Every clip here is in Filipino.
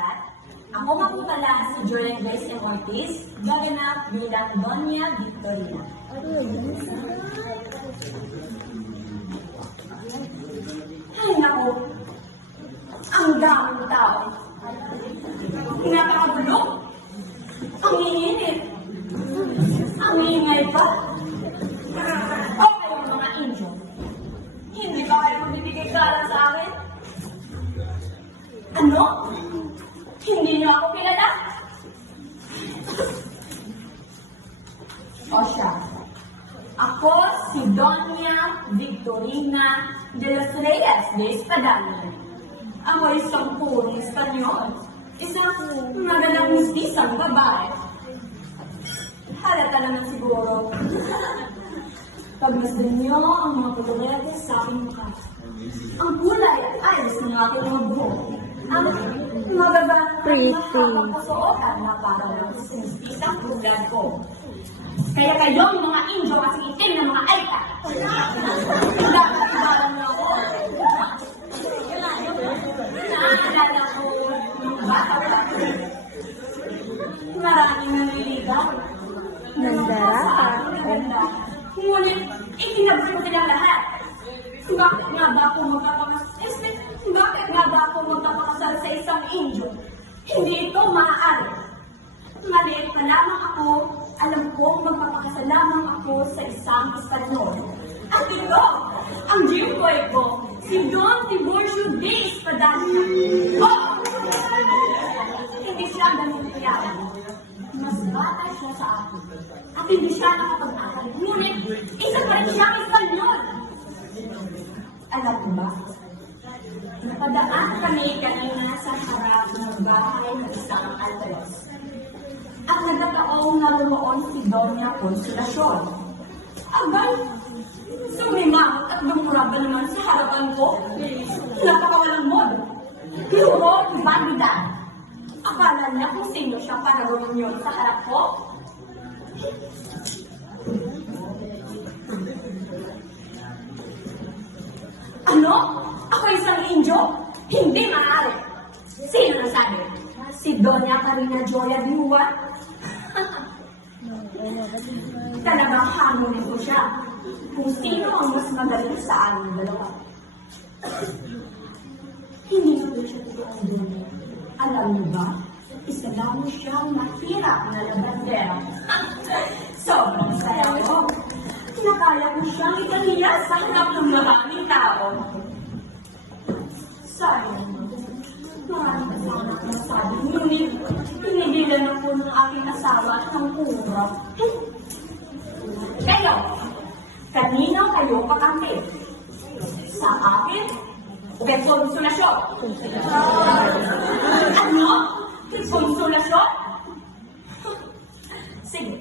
lahat. Ako nga po pala si Julian Grace M. Ortiz, gaganap bilang Doña Victorina. Ay naku, ang daming tao. Pinapakagulo, ang iinit, ang ingay pa. Okay, mga Indio, hindi ba kayo magbibigay galang sa akin? Ano? Hindi niyo ako kilala? O siya, ako si Doña Victorina de los Reyes de Espadanya. Ako isang purong Espanyol, isang magalang mistisang babae. Halata naman siguro. Pagmasdan niyo ang mga pagkakayate sa aking mukha. Ang kulay at ayos ng aking mga buhok. Ang magagandang nakakapasuotan na parang ng sinistisang tulad ko. Kaya kayong mga Indio kasi itim na mga Aita. Dapat-ibaran na ako. Naaalala ko yung bata. Maraming nanliligaw. Nandara ka. Ngunit, itinabot ko silang lahat. Bakit nga ba ako magpapakasal sa isang Indio? Hindi ito maaari. Maliit pa lamang ako, alam kong magpapakasal lamang ako sa isang Espanyol. At ito, ang jimboy ko, si Don Tiburcio de Espadanya. Oh! Hindi siya ganun kaya. Mas bata siya sa akin. At hindi siya nakapag-aral. Ngunit, isa pa rin siyang Espanyol. Alam mo ba? Napadaan kami kanina sa harap ng bahay ng isang altares. At nagkataong naroon si Doña Consolacion. Abay, sumimangot at dumuraba naman sa harapan ko. Napakawalang modo. Luro, bandida. Akala niya kung sino siya para gawin yun sa harap ko? Ano? Ako isang Indio? Hindi maaari. Sino nasabi? Si Doña Carina Joya Viua? Talagang hamunin ko siya kung sino ang mas magaling sa aming dalawa. Hindi na po siya totoong Doña. Alam niyo ba? Isa lang siyang mahirap na labandera. Sobrang saya ko. Nakaya ko siyang ikaniya sa harap ng maraming tao. Sayang. Maraming kasama at masabi. Ngunit, pinigilan ako ng aking asawa ng pura. Kayo, kanino kayo kakampi? Sa akin? O kay Konsolasyon? Ano? Kay Konsolasyon? Sige.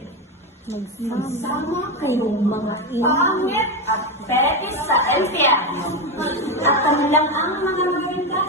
Magsama kayong mga pangit at petis sa LPR. At kanilang ang mga maganda